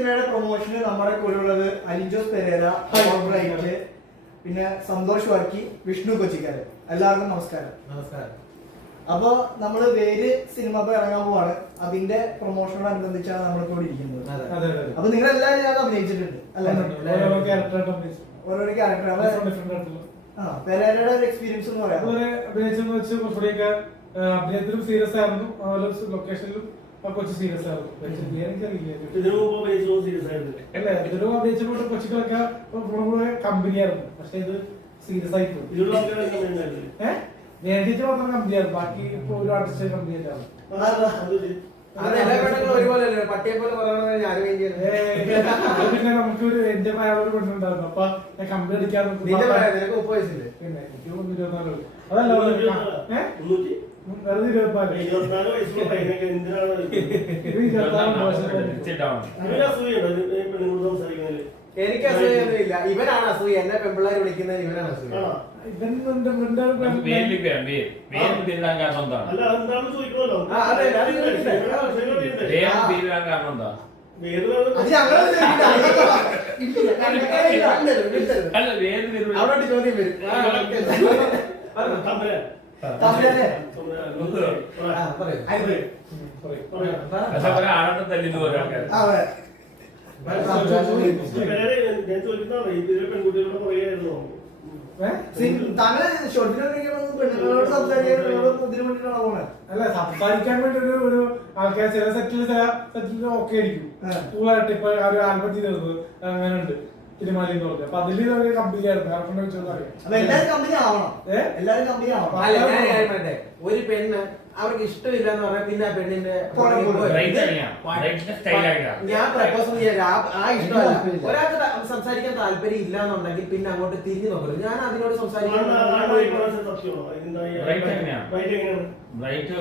സിനിമയുടെ പ്രൊമോഷന് നമ്മുടെ കൂടെ ഉള്ളത് അലിജോസ് പെരേര, ബ്രൈറ്റ്, പിന്നെ സന്തോഷ് വർക്കി, വിഷ്ണു കൊച്ചിക്കാരൻ. എല്ലാവർക്കും നമസ്കാരം. നമസ്കാരം. അപ്പൊ നമ്മള് വേര് സിനിമ ഇറങ്ങാൻ പോവാണ്. അതിന്റെ പ്രൊമോഷനോടനുബന്ധിച്ചാണ് നമ്മളിപ്പോ ഇവിടെ ഇരിക്കുന്നത്. അപ്പൊ നിങ്ങൾ എല്ലാവരും ഞാൻ അഭിനയിച്ചിട്ടുണ്ട് അല്ലെ? ഓരോരോ ക്യാരക്ടർ. പെരേരയുടെ ഒരു എക്സ്പീരിയൻസ് എന്ന് പറയാം. അഭിനയിച്ചെന്ന് വെച്ച് കുറച്ചുകൂടിയൊക്കെ അഭിനയത്തിലും സീരിയസ് ആയിരുന്നു, അതുപോലെ ലൊക്കേഷനിലും കൊച്ചു സീരിയസ് ആയിരുന്നു. അല്ല, ഇതിലും അഭിനയിച്ചപ്പോൾ കൊച്ചുകളൊക്കെ കമ്പനിയായിരുന്നു, പക്ഷെ ഇത് സീരിയസ് ആയി പോയി. നേടിയിട്ട് മാത്രം കമ്പനിയായിരുന്നു, ബാക്കി ഇപ്പൊ ഒരു ആർട്ടിസ്റ്റ് കമ്പനി ആയിട്ടാണ്. പിന്നെ നമുക്ക് ഒരു എന്റെ ഒരു പെണ്ണുണ്ടായിരുന്നു, അപ്പൊ ഞാൻ കമ്പനി അടിക്കാറ്. പിന്നെ എനിക്ക് 24. അതല്ല, വെറുതെ 24. എനിക്ക് അസൂയൊന്നുമില്ല. ഇവനാണ് അസൂയ. എന്നെ പെമ്പിള്ളേർ വിളിക്കുന്നത് ഇവനാണ് അസൂയ. അവരോട് ചോദ്യം വരും. താങ്കൾ പെണ്ണുങ്ങളോട് അല്ല, സംസാരിക്കാൻ വേണ്ടി ഒരു ആൾക്കാർ ചില സെറ്റിൽ ഓക്കെ ആയിരിക്കും. കൂളായിട്ട് ഇപ്പൊ ഒരു ആൽബം ചെയ്തത് അങ്ങനെ ഉണ്ട് തിരുമാലി എന്ന് പറഞ്ഞത്. അപ്പൊ അതില് കമ്പനി ആയിരുന്നു. ഒരു പെണ്ണ് അവർക്ക് ഇഷ്ടമില്ല എന്ന് പറഞ്ഞാൽ പിന്നെ ആ പെണ്ണിന്റെ ഞാൻ പ്രപ്പോസ് ചെയ്യാൻ ആ ഇഷ്ടമല്ല. ഒരാൾക്ക് സംസാരിക്കാൻ താല്പര്യം ഇല്ല എന്നുണ്ടെങ്കിൽ പിന്നെ അങ്ങോട്ട് തിരിഞ്ഞു നോക്കരുത്. ഞാൻ അതിനോട് സംസാരിക്കാൻ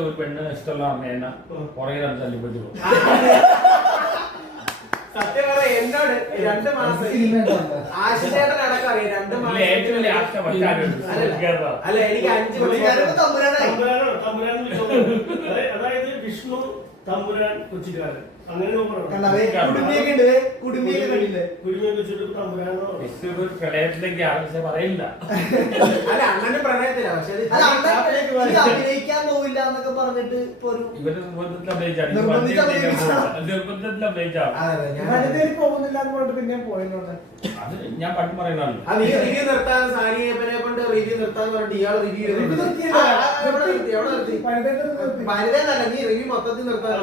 ഒരു പെണ്ണ് ഇഷ്ടമുള്ള അമ്മേനെ പുറകെ തല്ലിപ്പറ്റി സത്യം പറയാം. എന്നോട് 2 മാസം ആശുചേട്ടൻ അടക്കം അറിയാം. 2 മാസം അല്ല, എനിക്ക് 5 അതായത് വിഷ്ണു തമ്പുരാൻ കൊച്ചിക്കാരൻ അങ്ങനെ പ്രളയത്തിലേക്ക് ആവശ്യം പറയില്ല. അല്ല, അണ്ണന്റെ പ്രണയത്തിലാ. പക്ഷെ അഭിനയിക്കാൻ പോവില്ല എന്നൊക്കെ പറഞ്ഞിട്ട് ഇവര് നിർബന്ധത്തിൽ അഭിനയിച്ചാണ് പോകുന്നില്ല എന്ന് പറഞ്ഞിട്ട് പിന്നെ പോയതുകൊണ്ട് അത് ഞാൻ പണ്ട് പറയുന്നതാണ്. റിവ്യൂ നിർത്താൻ സാനിയെ കൊണ്ട് റിവ്യൂ നിർത്താന്ന് പറഞ്ഞിട്ട് ഇയാൾ റിവ്യൂ വനിതന്നല്ല, നീ റിവ്യൂ മൊത്തത്തിൽ നിർത്താൻ.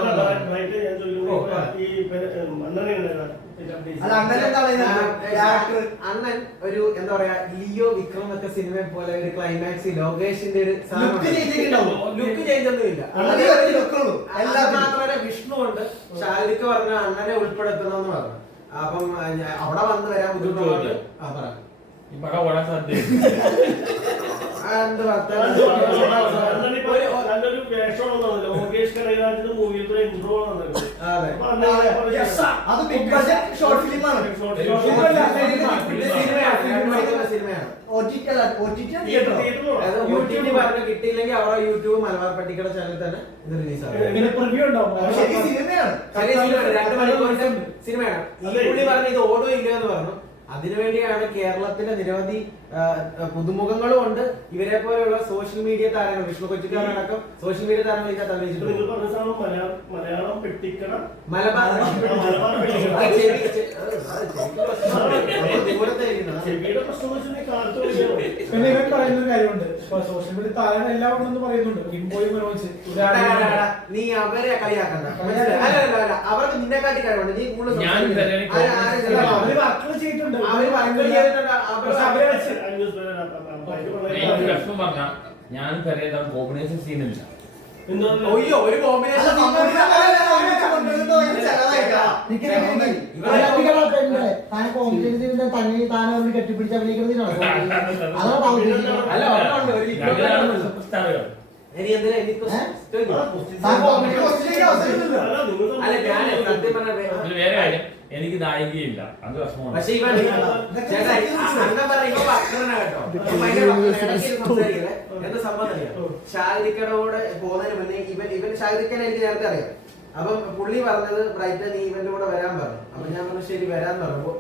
അണ്ണൻ ഒരു എന്താ പറയാ ലിയോ വിക്രം ഒക്കെ സിനിമ പോലെ ഒരു ക്ലൈമാക്സ് ലോകേഷിന്റെ ഒരു ലുക്ക് ചേഞ്ച് ഒന്നുമില്ല. മാത്രമല്ല വിഷ്ണു ഉണ്ട്. ഷാരിക്ക് പറഞ്ഞ അണ്ണനെ ഉൾപ്പെടുത്തണമെന്ന് പറഞ്ഞു. അപ്പം അവിടെ വന്ന് വരാൻ ബുദ്ധിമുട്ടുണ്ട്. നല്ലൊരു വേഷമാണെന്ന് ലോകേഷ് കനകരാജിന്റെ മൂവിയിൽ ഇൻട്രോ കിട്ടിയില്ലെങ്കിൽ അവരുടെ യൂട്യൂബ് മലബാർ പട്ടിക്കട ചാനൽ തന്നെ ഇത് റിലീസ് ആവും. 2 മണിക്കൂറിന്റെ സിനിമയാണ്. ഈ പുള്ളി പറഞ്ഞു ഇത് ഓടോ ഇല്ല എന്ന് പറഞ്ഞു. അതിനുവേണ്ടിയാണ് കേരളത്തിലെ നിരവധി പുതുമുഖങ്ങളും ഉണ്ട്. ഇവരെ പോലെയുള്ള സോഷ്യൽ മീഡിയ താരങ്ങൾ, വിഷ്ണു കൊച്ചിക്കാരനടക്കം സോഷ്യൽ മീഡിയ താരങ്ങൾ ഇതിനകത്ത് അഭിനയിച്ചിട്ടുണ്ട്. മലയാളം പെട്ടിക്കട മലബാർ പിന്നെ ഇവൻ പറയുന്ന ഒരു കാര്യമുണ്ട്. സോഷ്യൽ മീഡിയ താരങ്ങൾ എല്ലാവരും എന്ന് പറയുന്നുണ്ട്. നീ അവരെ കളിയാക്കണ്ട. അവർക്ക് നിന്നെക്കാട്ടി കഴിവുണ്ട്. നീ കൂടുതൽ മക്കള് ചെയ്തിട്ടുണ്ട്. ഞാൻ പറയുന്നത് കോമ്പിനേഷൻ സീനില്ല. ഒയ്യോ, ഒരു കോമ്പിനേഷൻ കെട്ടിപ്പിടിച്ച് അഭിനയിക്കുന്നതിനാണ്. ഇനി എന്തിനാ അല്ല ഞാൻ സത്യം പറഞ്ഞ വേറെ കാര്യം, എനിക്ക് നായികയില്ല, അത് വിഷമമാണ്. പക്ഷെ ഇവ എന്താ സംഭവം അറിയാം. ഷാരിക്കടോടെ പോകുന്നതിന് മുന്നേ ഇവൻ ഷാരിക്കനെ എനിക്ക് നേരത്തെ അറിയാം. അപ്പം പുള്ളി പറഞ്ഞത് ബ്രൈറ്റ് നീ ഇവന്റെ കൂടെ വരാൻ പറഞ്ഞു. അപ്പൊ ഞാൻ ശരി വരാന്ന് പറഞ്ഞു.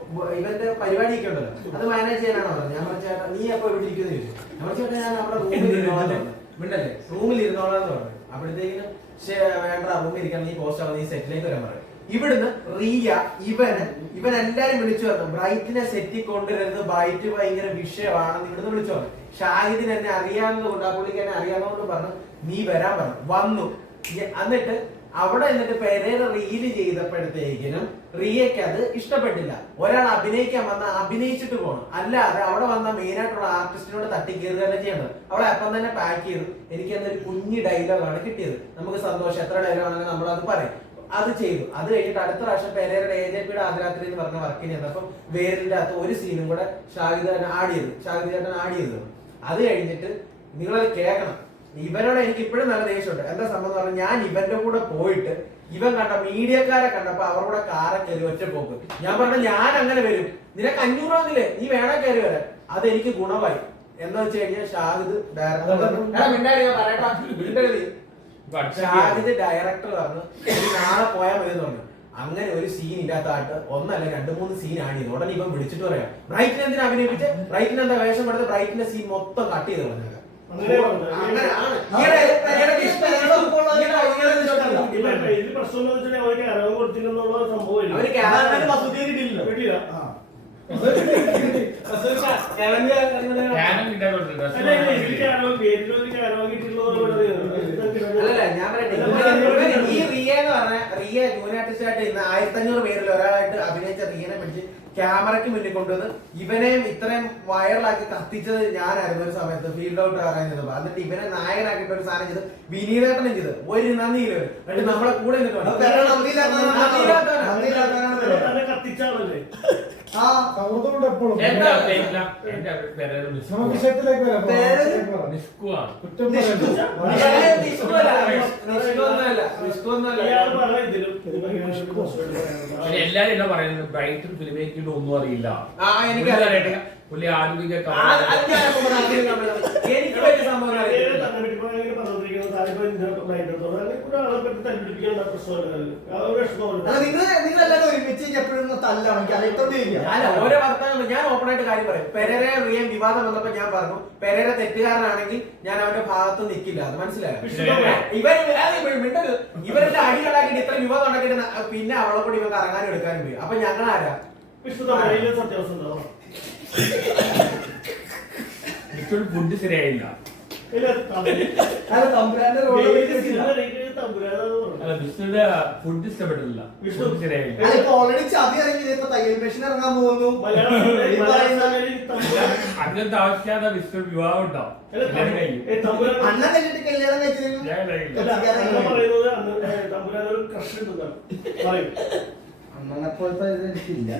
ഇവന്റെ പരിപാടിയൊക്കെ ഉണ്ടല്ലോ അത് മാനേജ് ചെയ്യാനാണ് പറഞ്ഞത്. ഞാൻ പറഞ്ഞ ചേട്ടാ നീ അപ്പൊ ഇവിടെ ഇരിക്കുന്നു ചോദിച്ചു. ഞാൻ പറഞ്ഞ ചേട്ടാ ഞാൻ അവിടെ റൂമിൽ ഇരുന്നോളാം മിണ്ടല്ലേ റൂമിൽ ഇരുന്നോളാന്ന് പറഞ്ഞു. അപ്പോഴത്തേക്കിനും വേണ്ട റൂമിൽ ഇരിക്കണം നീ പോസ്റ്റ് ആവും നീ സെറ്റിലേക്ക് വരാൻ പറയും. ഇവിടുന്ന് റിയ ഇവൻ എല്ലാരും വിളിച്ചു പറഞ്ഞു ബ്രൈറ്റിനെ സെറ്റിൽ കൊണ്ടുവരുന്നത് ബ്രൈറ്റ് ഭയങ്കര വിഷയമാണെന്ന് ഇവിടുന്ന് വിളിച്ചു പറഞ്ഞു. ഷാഹിദിന് എന്നെ അറിയാവുന്നത് കൊണ്ട് ആ പുള്ളിക്ക് എന്നെ അറിയാവുന്നതുകൊണ്ട് പറഞ്ഞു നീ വരാൻ പറഞ്ഞു. വന്നു. എന്നിട്ട് അവിടെ എന്നിട്ട് പെരേര റീല് ചെയ്തപ്പോഴത്തേക്കിനും റിയക്ക് അത് ഇഷ്ടപ്പെട്ടില്ല. ഒരാൾ അഭിനയിക്കാൻ വന്ന അഭിനയിച്ചിട്ട് പോകണം, അല്ലാതെ അവിടെ വന്ന മെയിൻ ആയിട്ടുള്ള ആർട്ടിസ്റ്റിനോട് തട്ടിക്കയറുകയല്ല ചെയ്യണം. അവിടെ അപ്പം തന്നെ പാക്ക് ചെയ്തു. എനിക്ക് എന്നൊരു കുഞ്ഞു ഡയലോഗാണ് കിട്ടിയത്. നമുക്ക് സന്തോഷം, എത്ര ഡയലോഗ് ആണെങ്കിലും നമ്മളത് പറയും. അത് ചെയ്തു. അത് കഴിഞ്ഞിട്ട് അടുത്ത പ്രാവശ്യം പെരേരയുടെ AJP ആദ്യരാത്രി എന്ന് പറഞ്ഞ വർക്കിന് ചെന്നപ്പം വേരിന്റെ അകത്ത് ഒരു സീനും കൂടെ ഷാഹിദ് ചേട്ടൻ ആഡ് ചെയ്തു. അത് കഴിഞ്ഞിട്ട് നിങ്ങളത് കേൾക്കണം. ഇവനോട് എനിക്ക് ഇപ്പോഴും നല്ല ദേഷ്യമുണ്ട്. എന്താ സംഭവം എന്ന് പറഞ്ഞാൽ ഞാൻ ഇവന്റെ കൂടെ പോയിട്ട് ഇവൻ കണ്ട മീഡിയക്കാരെ കണ്ടപ്പോ അവരുടെ കൂടെ കാറെ കയറി ഒറ്റ പോക്ക്. ഞാൻ പറഞ്ഞ ഞാൻ അങ്ങനെ വരും, നിനക്ക് 500 ആവില്ലേ നീ വേണ കയറി വരാൻ. അത് എനിക്ക് ഗുണമായി. എന്താ വെച്ച് കഴിഞ്ഞാൽ ഷാഹിദ് ഡയറക്ടർ പറഞ്ഞു നാളെ പോയാൽ മതി എന്ന് പറഞ്ഞു. അങ്ങനെ ഒരു സീൻ ഇല്ലാത്തായിട്ട് 1 അല്ല 2-3 സീൻ ആണ് ഇത്. ഉടനെ ഇവൻ വിളിച്ചിട്ട് പറയാം ബ്രൈറ്റിനെ എന്തിനാ അഭിനയിപ്പിച്ച്, ബ്രൈറ്റിന് എന്താ വേഷം എടുത്ത് ബ്രൈറ്റിന്റെ സീൻ മൊത്തം കട്ട് ചെയ്ത് പറഞ്ഞത്. ഇതിൽ പ്രശ്നം എന്ന് വെച്ചാൽ അവർക്ക് അറിവ് കൊടുത്തില്ലെന്നുള്ള സംഭവം ഞാൻ പറയട്ടെ ഈ റിയ എന്ന് പറഞ്ഞ റിയ ജൂനിയർ ആർട്ടിസ്റ്റായിട്ട് ഇന്ന് 1500 പേരിൽ ഒരാളായിട്ട് അഭിനയിച്ച റിയനെ പിടിച്ച് ക്യാമറയ്ക്ക് മുന്നിൽ കൊണ്ടുവന്ന് ഇവനെയും ഇത്രയും വൈറലാക്കി കത്തിച്ചത് ഞാനായിരുന്നു ഒരു സമയത്ത് ഫീൽഡ് ഔട്ട് പറയുന്നത്. എന്നിട്ട് ഇവനെ നായകനാക്കിയിട്ട് ഒരു സാധനം ചെയ്ത് വിനീതേട്ടനും ചെയ്ത് ഒരു നന്ദിയില്ല. എന്നിട്ട് നമ്മളെ കൂടെ കത്തിച്ചാണല്ലേ എല്ലാരും എന്നാ പറയുന്നത് ബ്രൈറ്റ് ഫിലിമേക്കിന്റെ ഒന്നും അറിയില്ല. പുള്ളി ആധുനിക എനിക്ക് വലിയ സംഭവം ഓരോ വർത്തമാനം ഞാൻ ഓപ്പൺ ആയിട്ട് കാര്യം പറയും. പെരേര റിയൻ വിവാദം വന്നപ്പോ ഞാൻ പറഞ്ഞു പെരേര തെറ്റുകാരനാണെങ്കിൽ ഞാൻ അവന്റെ ഭാഗത്ത് നിൽക്കില്ല. അത് മനസ്സിലായോ? ഇവരുടെ അടികളാക്കിയിട്ട് ഇത്ര വിവാദം ഉണ്ടാക്കിയിട്ട് പിന്നെ അവളെ കൂടി ഇവർക്ക് ഇറങ്ങാനും എടുക്കാനും പോയി. അപ്പൊ ഞങ്ങൾ ആരാ സത്യാവസ്ഥ ഫുഡ് ശരിയായില്ല. വിഷ്ണുയുടെ ഫുഡ് ഇഷ്ടപ്പെട്ടില്ല. ഓൾറെഡി ചതി ഇറങ്ങി തയ്യൽ മെഷീൻ ഇറങ്ങാൻ പോകുന്നു. അതിനകത്ത് ആവശ്യമാതെ വിഷ്ണു വിവാഹം ഉണ്ടാവും. അണ്ണൻ കഴിഞ്ഞിട്ട് കല്യാണം കഴിച്ചിരുന്നു. അണ്ണനെപ്പോഴത്തെ എനിക്കില്ല.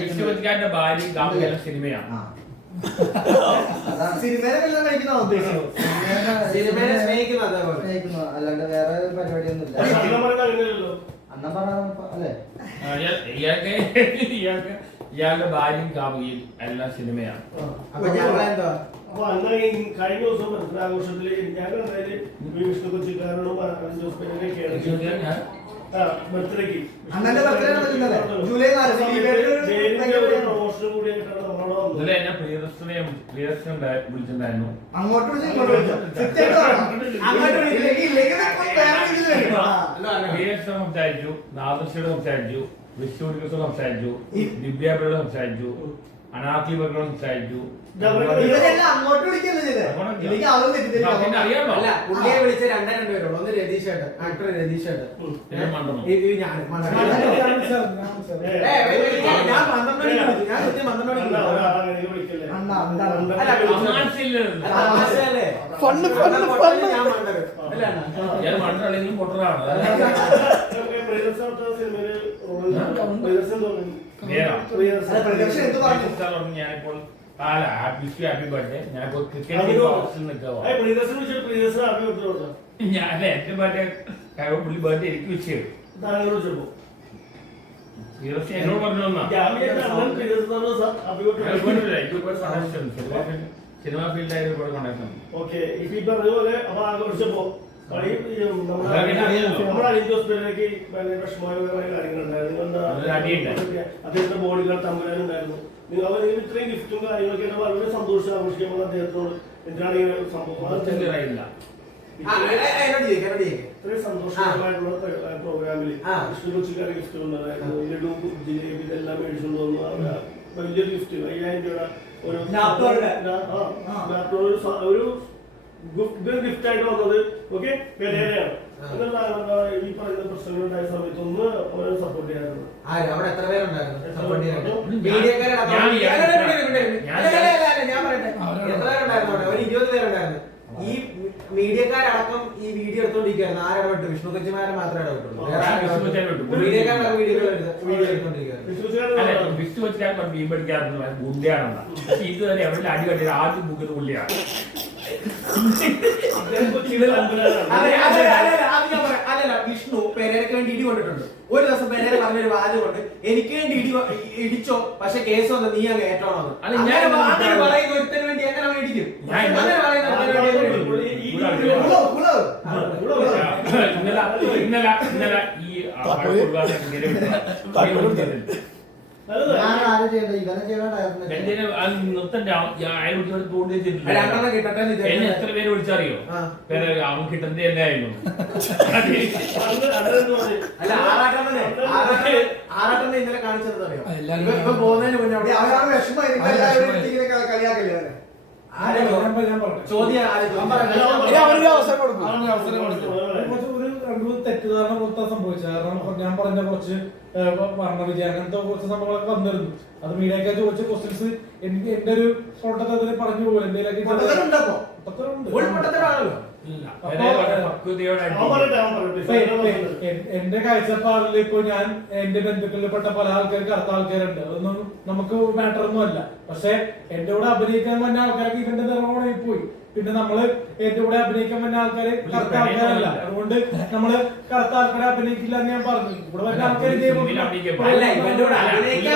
വിഷ്ണുവിന്റെ ഭാര്യ കാമുകല സിനിമയാണ്. സിനിമയിലെ കല്യാണം കഴിക്കുന്ന ഉദ്ദേശിക്കുന്നത് സിനിമയെ സ്നേഹിക്കുന്നു അല്ലാണ്ട് വേറെ പരിപാടിയൊന്നും ഇല്ല. അണ്ണൻ പറയാ അല്ലേ? ഇയാളുടെ ഭാര്യയും കാമുകയും എല്ലാം സിനിമയാണ്. അപ്പൊ ഞങ്ങളെന്താ അപ്പൊ അന്ന് കഴിഞ്ഞ ദിവസം ബർത്ത്ഡേ ഞാൻ വിഷ്ണു കൊച്ചിക്കാരനോടും ബർത്ത്ഡേക്ക് അണ്ണന്റെ ബർത്ത്ഡേ നടക്കുന്നത് ജൂലൈ 4 പ്രൊമോഷനും കൂടി ആയിട്ടാണ് നമ്മളോട് എന്നെ വിളിച്ചിട്ടുണ്ടായിരുന്നു. അങ്ങോട്ട് സംസാരിച്ചു, നാദർശയോട് സംസാരിച്ചു, വിഷ്ണു സംസാരിച്ചു, ദിവ്യാബിയോട് സംസാരിച്ചു, അനാർക്കി ബർഗോട് സംസാരിച്ചു. അങ്ങോട്ട് വിളിക്കല്ലേ അറിയാമോ? അല്ല പുള്ളിയെ വിളിച്ച 2 പേരുള്ളൂ. ഒന്ന് രതീഷേട്ട്, ആക്ടർ രതീഷേട്ട്. ഞാൻ 12 മണിക്ക് പൊട്ടറാണ്. ഞാനിപ്പോൾ ഹാപ്പി ബർത്ത്ഡേ. ഞാനിപ്പോ ക്രിക്കറ്റ് ഞാൻ എന്റെ ബർത്ത്ഡേ പുള്ളി ബർത്ത്ഡേ എനിക്ക് വിഷയം എന്നോട് പറഞ്ഞു. സിനിമ ഫീൽഡായി ഒരുപാട് കോണ്ടാക്ട് ഉണ്ട്. ഓക്കെ ഈ പറഞ്ഞ പോലെ അപ്പൊ ആഘോഷിച്ചപ്പോ നമ്മുടെ അലിഞ്ചോസ്പേരേക്ക് ഭയങ്കര വിഷമകരമായ കാര്യങ്ങളുണ്ടായിരുന്നു. അദ്ദേഹത്തിന്റെ ബോഡികൾ തമ്പുരാനുണ്ടായിരുന്നു. അവർ ഇത്രയും ഗിഫ്റ്റും കാര്യങ്ങളൊക്കെ വളരെ സന്തോഷം ആഘോഷിക്കുമ്പോൾ അദ്ദേഹത്തോട് എന്തിനാണ് ഈ സംഭവം ഇത്രയും സന്തോഷകരമായിട്ടുള്ള പ്രോഗ്രാമിൽ വിഷ്ണു കൊച്ചിക്കാരെ ഗിഫ്റ്റ് കൊണ്ടുവന്നായിരുന്നു. ലഡു ജിലേബി ഇതെല്ലാം മേടിച്ചുകൊണ്ട് വന്നു. വലിയൊരു ഗിഫ്റ്റ് 5000 രൂപ ഒരു ഗിഫ്റ്റ് ആയിട്ട് വന്നത്. ഓക്കെ, വിലയാണ്. ഈ പറയുന്ന പ്രശ്നങ്ങളുണ്ടായ സമയത്ത് ഒന്ന് അവരെ സപ്പോർട്ട് ചെയ്യാറുണ്ട്. അവിടെ എത്ര പേരുണ്ടായിരുന്നു ഞാൻ ഒരു 20 പേരുണ്ടായിരുന്നു. ഈ മീഡിയക്കാരടക്കം ഈ വീഡിയോ എടുത്തോണ്ടിരിക്കുകയായിരുന്നു. ആരിടപെട്ടു? വിഷ്ണു കൊച്ചിമാരെ മാത്രമേ ഇടപെട്ടുള്ളൂ. മീഡിയക്കാരുടെ വീഡിയോ എടുത്തോണ്ടിരിക്കുകയായിരുന്നു. വിഷ്ണു വെച്ചാൽ മീൻ പഠിക്കാറുണ്ട് ബുദ്ധിയാണെന്നാ. പക്ഷെ ഇതുവരെ എവിടെ അടി കട്ടിയത് ആദ്യം ബുക്കിന് പുള്ളിയാണ്. വിഷ്ണു പെരേരക്ക് വേണ്ടി ഇടി കൊണ്ടിട്ടുണ്ട്. ഒരു ദിവസം പെരേര പറഞ്ഞൊരു വാചകമുണ്ട്, എനിക്ക് വേണ്ടി ഇടിച്ചോ, പക്ഷെ കേസ് വന്ന് നീ അങ്ങ് ഏറ്റോണമെന്ന്. അങ്ങനെ പറയുന്ന ഒരുത്തന് വേണ്ടി എങ്ങനെ അവൻ ഇടിക്കും? ഇന്നലെ ഈ എത്ര പേര് വിളിച്ചറിയോ? അവൻ കിട്ടുന്നത് തന്നെ ആയിരുന്നു. ആറാട്ടെന്നെ ഇന്നലെ കാണിച്ചത് അറിയോ? ഇപ്പൊ പോകുന്നതിന് മുന്നേ തെറ്റിദ്ധാരണ പുറത്താൻ സംഭവിച്ചത്. കാരണം ഞാൻ പറഞ്ഞ കുറച്ച് വർണ്ണവിജയ അങ്ങനത്തെ കുറച്ച് സംഭവങ്ങളൊക്കെ വന്നിരുന്നു. അത് മീഡിയക്കാർ ചോദിച്ച ക്വസ്റ്റ്യൻസ് എനിക്ക് എന്റെ ഒരു ഫോട്ടത്തിൽ പറഞ്ഞു പോകും. എന്റെ കാഴ്ചപ്പാടിൽ ഇപ്പൊ ഞാൻ എന്റെ ബന്ധുക്കളിൽപ്പെട്ട പല ആൾക്കാർക്ക് അടുത്ത ആൾക്കാരുണ്ട്. അതൊന്നും നമുക്ക് മാറ്റർ ഒന്നും അല്ല. പക്ഷെ എന്റെ കൂടെ അഭിനയിക്കാൻ വന്ന ആൾക്കാർക്ക് ഇവന്റെ നിറവണമായി പോയി. പിന്നെ നമ്മള് എന്റെ കൂടെ അഭിനയിക്കാൻ വന്ന ആൾക്കാര് കറുത്ത ആൾക്കാരല്ല. അതുകൊണ്ട് നമ്മള് കറുത്ത ആൾക്കാരെ അഭിനയിക്കില്ല എന്ന് ഞാൻ പറഞ്ഞു. ഇവിടെ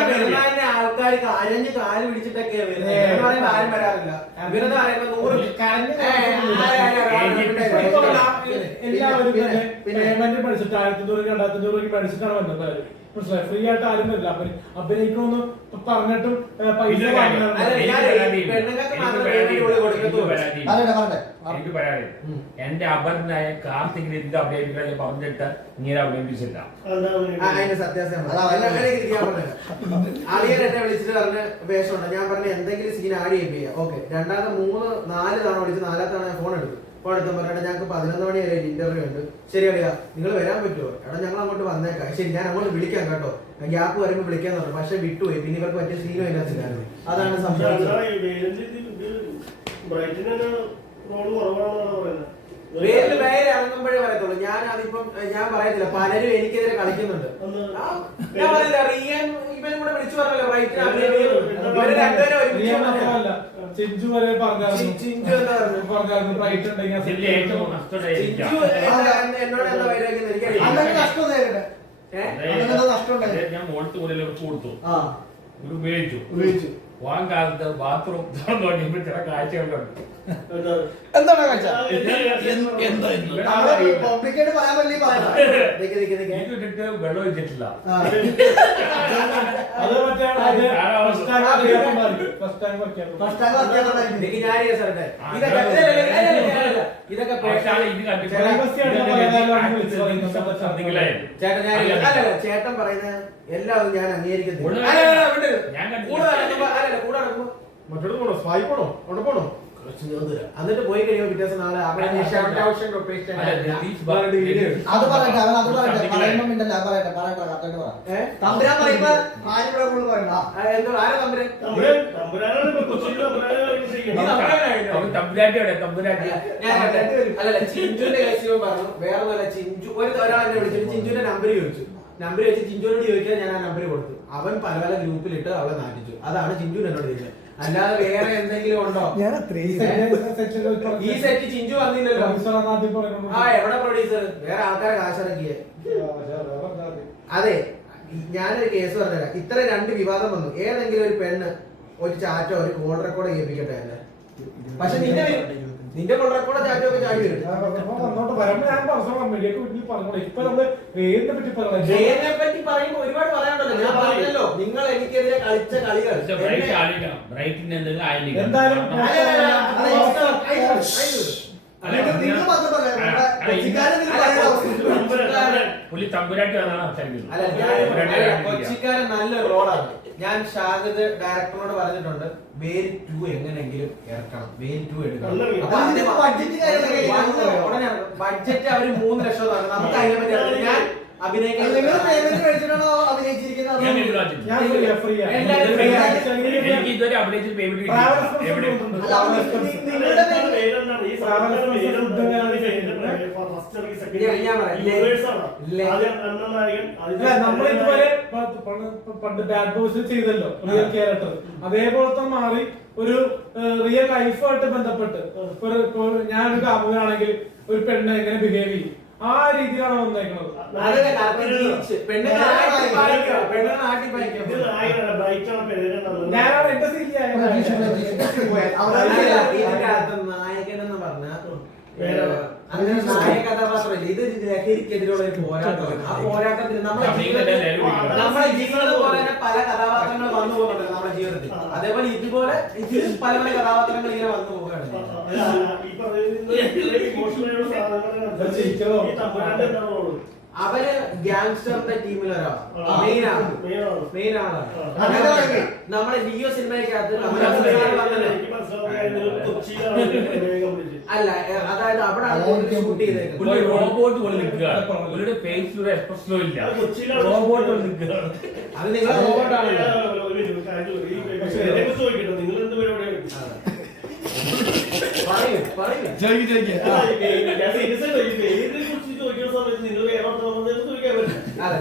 വരുന്ന ആൾക്കാർ ആൾക്കാർ അരഞ്ഞ് കാല് പിടിച്ചിട്ടൊക്കെയാ ആരും വരാറില്ല. എല്ലാവരും തന്നെ പേയ്മെന്റ് പഠിച്ചിട്ട് 1500 രൂപയ്ക്ക് പഠിച്ചിട്ടാണ് വന്നത്. മനസ്സിലായി? ഫ്രീ ആയിട്ട് ആരും വരില്ല. അഭിനയിക്കണമെന്ന് പറഞ്ഞിട്ടും പൈസ എനിക്ക് പറയാതെ എന്റെ അപരനായ കാർത്തികിന് എന്ത് അഭിനയിക്കാൻ പറഞ്ഞിട്ട് ഇങ്ങനെ അഭിനയിപ്പിച്ചില്ല. ആളിയെ വിളിച്ചിട്ട് പറഞ്ഞ വേഷമുണ്ട്. ഞാൻ പറഞ്ഞ എന്തെങ്കിലും സീൻ ആഡ് ചെയ്യിപ്പിക്കുക. ഓക്കെ, 2-3-4 തവണ വിളിച്ച് 4ാമത്തെ തവണ ഞാൻ ഫോൺ എടുത്തു. ഫോൺ എടുത്ത് പറഞ്ഞാൽ ഞങ്ങൾക്ക് 11 മണി വരെ ഇന്റർവ്യൂ ഉണ്ട്. ശരി അറിയാ, നിങ്ങൾ വരാൻ പറ്റുമോ? എടാ ഞങ്ങൾ അങ്ങോട്ട് വന്നേക്കാം. ശരി, ഞാൻ അങ്ങോട്ട് വിളിക്കാം കേട്ടോ. ഗ്യാപ്പ് വരുമ്പോൾ വിളിക്കാന്ന് പറഞ്ഞു. പക്ഷെ വിട്ടുപോയി. പിന്നെ ഇവർക്ക് പറ്റിയ സീനും അതിനകത്തില്ലായിരുന്നു. അതാണ് സംഭവിച്ചത്. വേറെ ഇറങ്ങുമ്പോഴേ പറയത്തുള്ളൂ. ഞാൻ അതിപ്പം ഞാൻ പറയത്തില്ല. പലരും എനിക്കെതിരെ കളിക്കുന്നുണ്ട്. ഞാൻ പറയില്ല, റിയൻ ഇവനും കൂടെ വിളിച്ചു പറഞ്ഞല്ലോ ചിഞ്ചു വരെ പറഞ്ഞു. എന്നോട് എന്താ വൈരാഗ്യം ഞാൻ മോളത്ത് പോലെ കൊടുത്തു, ഉപയോഗിച്ചു. പോകാൻ കാലത്ത് ബാത്റൂം ചില കാഴ്ചകളുണ്ട്. എന്താണ് കാഴ്ച? വെള്ളം ഒഴിച്ചിട്ടില്ല. ചേട്ടൻ പറയുന്ന എല്ലാം ഞാൻ അംഗീകരിക്കുന്നില്ല. മറ്റോട് പോണോ? സ്വായി പോണോ? അവിടെ പോണോ? എന്നിട്ട് പോയി കഴിയുമ്പോ വ്യത്യാസം നാളെ അത് പറയട്ടെ, പറയുമ്പോ മിണ്ടല്ല. പറയട്ടെ. തമ്പുരാൻ പറയുമ്പോ അല്ലല്ല, ചിഞ്ചുവിന്റെ കേസ് പറഞ്ഞു. വേറെ ചിഞ്ചു ഒരാളെന്നെ വിളിച്ചിട്ട് ചിഞ്ചുവിന്റെ നമ്പർ ചോദിച്ചു. നമ്പർ വെച്ച് ചിഞ്ചുവിനോട് ചോദിക്കാൻ ഞാൻ ആ നമ്പർ കൊടുത്തു. അവൻ പല പല ഗ്രൂപ്പിലിട്ട് അവളെ നാട്ടിച്ചു. അതാണ് ചിഞ്ചുവിന് എന്നോട് ചോദിച്ചത്. അല്ലാതെ വേറെ എന്തെങ്കിലും ഉണ്ടോ? ഈ സെറ്റ് ചിഞ്ചു വന്നില്ലല്ലോ. എവിടെ പ്രൊഡ്യൂസർ? വേറെ ആൾക്കാരെ കാശിറക്കിയ. അതെ, ഞാനൊരു കേസ് പറഞ്ഞുതരാം. ഇത്ര 2 വിവാദം വന്നു. ഏതെങ്കിലും ഒരു പെണ്ണ് ഒരു ചാറ്റോ ഒരു കോൾ റെക്കോർഡ് ചെയ്യിപ്പിക്കട്ടെ. പക്ഷെ നിന്റെ കൊള്ളക്കൂടെ ചാടിയൊക്കെ ചാടി വരും. വന്നോട്ട് വരുമ്പോ ഞാൻ പറഞ്ഞോളാം, മീഡിയക്ക് വീട്ടിൽ പറഞ്ഞോളാം. ഇപ്പൊ നമ്മള് വേരിനെ പറ്റി പറയാം. ജയനെ പറ്റി പറയുമ്പോ ഒരുപാട് പറയാനുണ്ടല്ലോ. ഞാൻ പറഞ്ഞല്ലോ, നിങ്ങൾ എനിക്കെതിരെ കളിച്ച കളികൾ ബ്രൈറ്റിന് എന്തെങ്കിലും ആയില്ല. എന്തായാലും നിങ്ങൾ മാത്രം പറയാം. ഇവിടെ കൊച്ചിക്കാരൻ ഇതിൽ പറയുന്ന അവസ്ഥ. പുള്ളി തമ്പുരാട്ടി വന്നാണ് സംസാരിക്കുന്നത്. കൊച്ചിക്കാരൻ നല്ലൊരു റോളാണ്. ഞാൻ ഷാഹിദ് ഡയറക്ടറോട് പറഞ്ഞിട്ടുണ്ട്, വേരി 2 എങ്ങനെങ്കിലും ഇറക്കണം, വേരി 2 എടുക്കണം. ബഡ്ജറ്റ് അവര് 3 ലക്ഷം തന്നു. നമുക്ക് അതിനെ പറ്റി അറിയില്ല. ഞാൻ അഭിനയിക്കാൻ നിങ്ങൾ പേയ്മെന്റ് മേടിച്ചിട്ടാണോ അഭിനയിച്ചിരിക്കുന്നത്? എനിക്ക് ഇതുവരെ അഭിനയിച്ച പേയ്മെന്റ് എവിടെ നമ്മളിതുവരെ പണ്ട് ബാഡ് ബോയ്സ് ചെയ്തല്ലോ റിയൽ ക്യാരക്ടർ, അതേപോലത്തെ മാറി ഒരു റിയൽ ലൈഫായിട്ട് ബന്ധപ്പെട്ട് ഞാനൊരു കാമുകനാണെങ്കിൽ ഒരു പെണ്ണ് എങ്ങനെ ബിഹേവ് ചെയ്യും, ആ രീതിയിലാണ് വന്നേക്കുന്നത്. ഞാനാണ് എന്റെ നായകനെന്ന് പറഞ്ഞ അങ്ങനെ നായക കഥാപാത്രമില്ല. ഇത് ലഹരിക്കെതിരെയുള്ള ഒരു പോരാട്ടമാണ്. ആ പോരാട്ടത്തിൽ നമ്മുടെ ജീവിതം പോലെ തന്നെ പല കഥാപാത്രങ്ങൾ വന്നു പോകുന്നുണ്ടല്ലോ നമ്മുടെ ജീവിതത്തിൽ. അതേപോലെ ഇതുപോലെ ഇതിൽ പല പല കഥാപാത്രങ്ങൾ ഇങ്ങനെ വന്നു പോവുകയാണ്. അവര് ഗ്യാങ്സ്റ്ററിന്റെ ടീമിൽ ഒരാളാണ്, മെയിൻ ആളാണ്. നമ്മുടെ ലിയോ സിനിമയ്ക്കകത്ത് അല്ല, അതായത് അവിടെ ഷൂട്ട് ചെയ്തേക്കുന്നത് റോബോട്ട് പോലെ നിൽക്കുകയാണ്. പുള്ളിയുടെ ഫേസിലൂടെ എക്സ്പ്രഷനും ഇല്ല, റോബോട്ട് പോലെ നിൽക്കുകയാണ്. അത് നിങ്ങൾ റോബോട്ടാണല്ലോ. നിങ്ങൾ എന്ത് പരിപാടിയാണ്?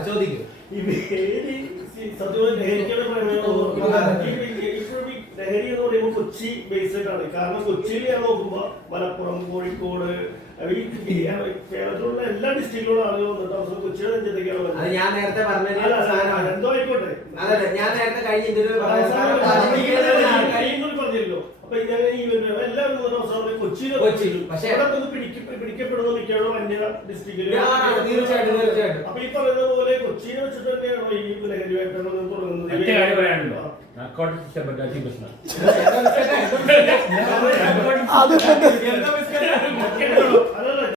ചോദിക്കും. ലഹരി എന്ന് പറയുമ്പോൾ കൊച്ചി ബേസ്ഡ് ആണ്. കാരണം കൊച്ചിയിൽ ഞാൻ നോക്കുമ്പോ മലപ്പുറം, കോഴിക്കോട്, ഈ കേരളത്തിലുള്ള എല്ലാ ഡിസ്ട്രിക്റ്റിലുള്ള ആളുകൾ വന്നിട്ട് അവസരം കൊച്ചിയുടെ നെഞ്ചത്തേക്കാണ്. അത് ഞാൻ നേരത്തെ പറഞ്ഞ എന്തോ ആയിക്കോട്ടെ, അതല്ല ഞാൻ നേരത്തെ കഴിഞ്ഞ ഇന്റർവ്യൂ പറഞ്ഞല്ലോ. അപ്പൊ ഞാൻ എല്ലാവരും കൊച്ചി പക്ഷേ പിടിക്കപ്പെടുന്ന മിക്കവാറും അന്യ ഡിസ്ട്രിക്റ്റിൽ. തീർച്ചയായിട്ടും. അപ്പൊ ഈ പറയുന്ന പോലെ കൊച്ചിനെ വെച്ചിട്ട് തന്നെയാണോ ഈ ലഹരിയായിട്ടാണോ തുടങ്ങുന്നത്? അത്